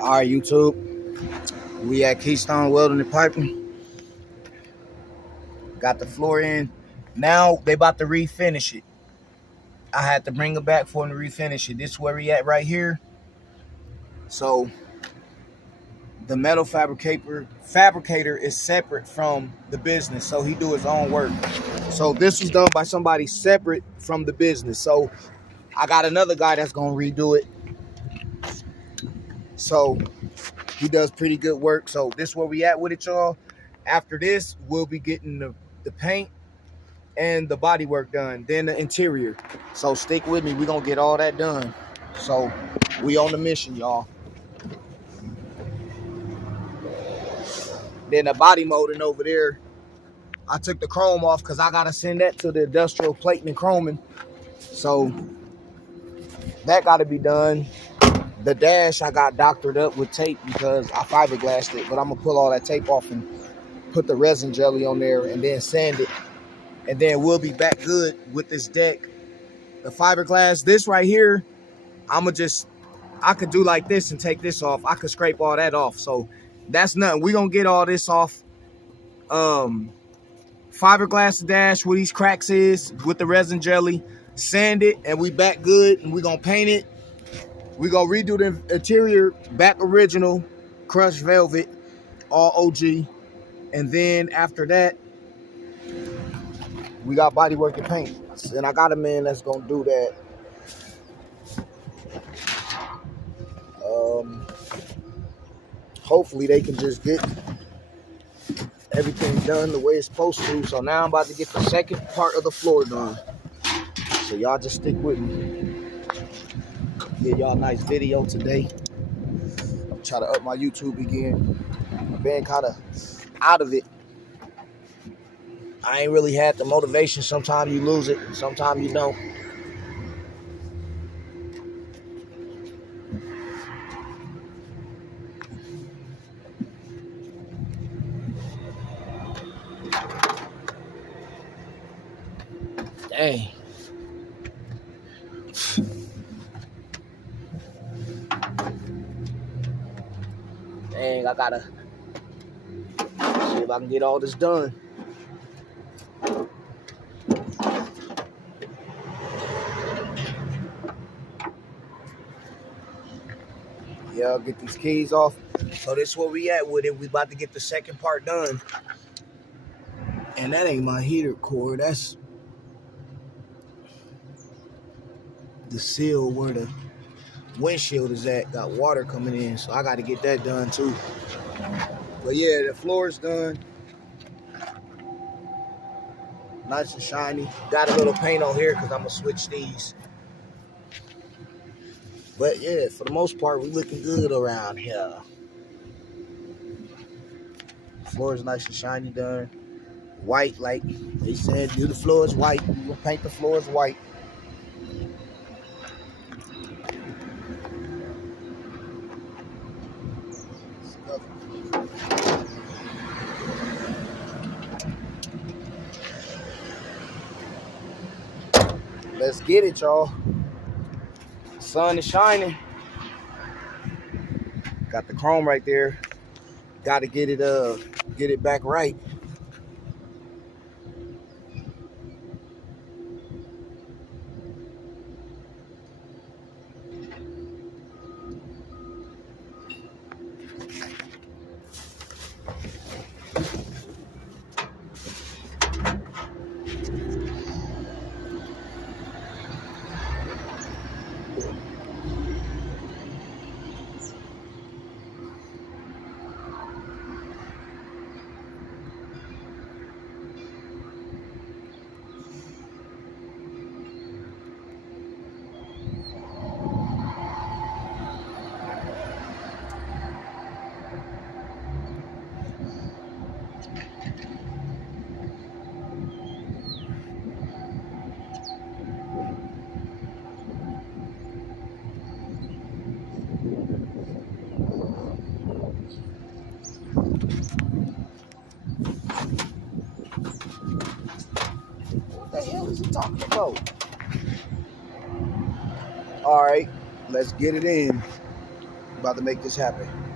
All right, YouTube. We at Keystone Welding and Piping. Got the floor in. Now they about to refinish it. I had to bring it back for them to refinish it. This is where we at right here. So the metal fabricator is separate from the business, so he do his own work. So this was done by somebody separate from the business. So I got another guy that's gonna redo it. So he does pretty good work. So this is where we at with it, y'all. After this, we'll be getting the paint and the body work done, then the interior. So stick with me. We're gonna get all that done. So we on the mission, y'all. Then the body molding over there, I took the chrome off because I gotta send that to the industrial plating and chroming. So that gotta be done. The dash I got doctored up with tape because I fiberglassed it, but I'm gonna pull all that tape off and put the resin jelly on there and then sand it. And then we'll be back good with this deck. The fiberglass, this right here, I could do like this and take this off. I could scrape all that off. So that's nothing. We're gonna get all this off. Fiberglass dash where these cracks is with the resin jelly, sand it, and we back good, and we're gonna paint it. We're gonna redo the interior back original, crushed velvet, all OG. And then after that, we got body work and paint. And I got a man that's gonna do that. Hopefully they can just get everything done the way it's supposed to. So now I'm about to get the second part of the floor done. So y'all just stick with me. Give y'all a nice video today. Try to up my YouTube again. I've been kind of out of it. I ain't really had the motivation. Sometimes you lose it, sometimes you don't. Dang. Dang, I gotta see if I can get all this done. Yeah, I'll get these keys off. So this is where we at with it. We about to get the second part done. And that ain't my heater cord. That's the seal where the windshield is at. Got water coming in, so I got to get that done too. But yeah, the floor is done. Nice and shiny. Got a little paint on here because I'm going to switch these. But yeah, for the most part, we looking good around here. Floor is nice and shiny done. White, like they said, do the floors white. We'll paint the floors white. Let's get it, y'all. Sun is shining. Got the chrome right there. Got to get it back right. What the hell is he talking about? All right, let's get it in. About to make this happen.